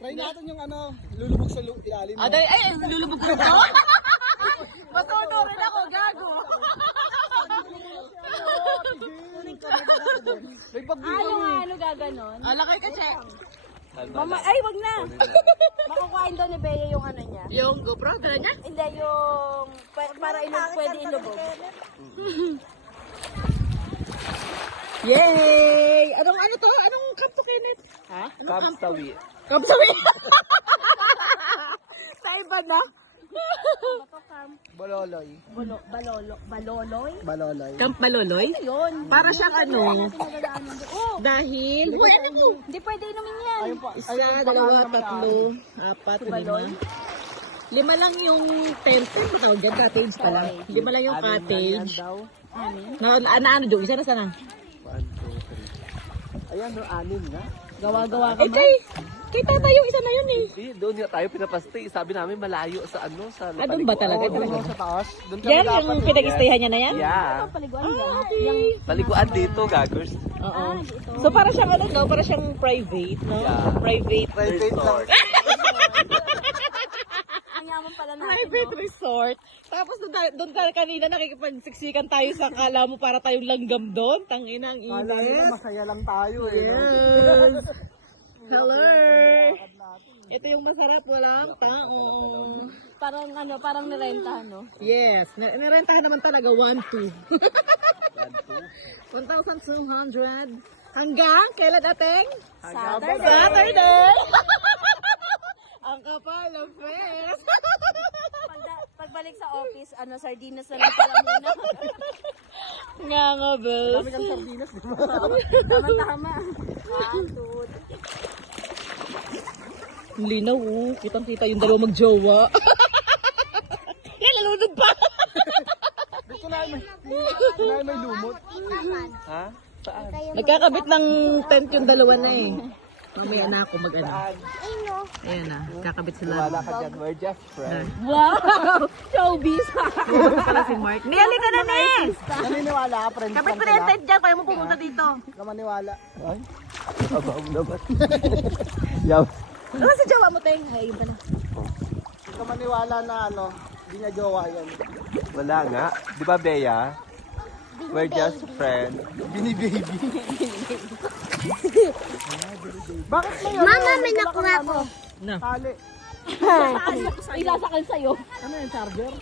Try natin yung ano, lulubog sa ilalim. Dahil, lulubog ko ba? Matuto rin ako, gago. May bagyo Ano gaganon? Alakay ka, check. Ay, wag na. Makukuhain daw ni Bea yung ano niya. Yung GoPro, dala niya? Hindi, yung para pwede ilubog. Yay! Anong to? Anong camp to, Kenneth? Ha? Kapsawi. Camp sa Sa iba na? Baloloy. Baloloy? Baloloy. Camp Maloloy? Ano yun? Para siyang ano? Dahil, Hindi pwede inumin yan. isa, dalawa, tatlo, apat, lima. Lima lang yung tent. Ano tawag yan? Cottage pala. Lima lang yung cottage. Ano doon? Isa na sana? 1, 2, 3. Ayan, no, 6 na. Gawa-gawa ka Eh, kay tata yung isa na yun eh. Hindi, doon nga tayo pinapastay. Sabi namin malayo sa ano, sa Doon ba talaga? Doon sa taas. Doon kami Yan, dapat. yung pinag-stayan niya na yan? Yeah. paliguan yan. Paliguan dito, gagors. Oo. So, para siyang ano, no? Para siyang private, no? Yeah. Private Resort. Ang yaman pala natin. Private resort. Tapos doon tayo kanina nakikipagsiksikan tayo sa kala mo para tayong langgam doon. Tangina ang Kala nila init. masaya lang tayo eh. Yes. Hello. Ito yung masarap, walang tao. Parang nirentahan, no? Yes. Nirentahan naman talaga 1,200. 1,200. Hanggang kailan ating? Saturday. Ang kapal ng fest. Pagbalik sa office, sardinas na lang pala muna. Nga nga, Bels. Kami kang sardinas, di ba? Tama-tama. Ang linaw, oh. Kitang-kita yung dalawa magjowa. Yan, lalunod pa. Kinain may lumot. Ha? Saan? Nagkakabit ng tent yung dalawa na eh. Mamaya na ako mag-ano. Ayan na, kakabit sila. Wala ka dyan. We're just friends. Wow! Showbiz! Pala si Mark. Niyali ka na, Nes! Naniniwala ka, friends Kapit lang pa rin yung sila. tent dyan, kaya mo pumunta dito. Namaniwala. Ay, abaw naman. Yaw. Ano sa jawa mo, Teng? Ay, yun pala. Hindi ka maniwala na hindi niya jowa yan. Wala nga. Di ba, Bea? We're just friends. Bini-baby. Bakit na yun? Mama, may nakuha ko. Na. Tali. Ilasakal sa'yo. Ano yung charger?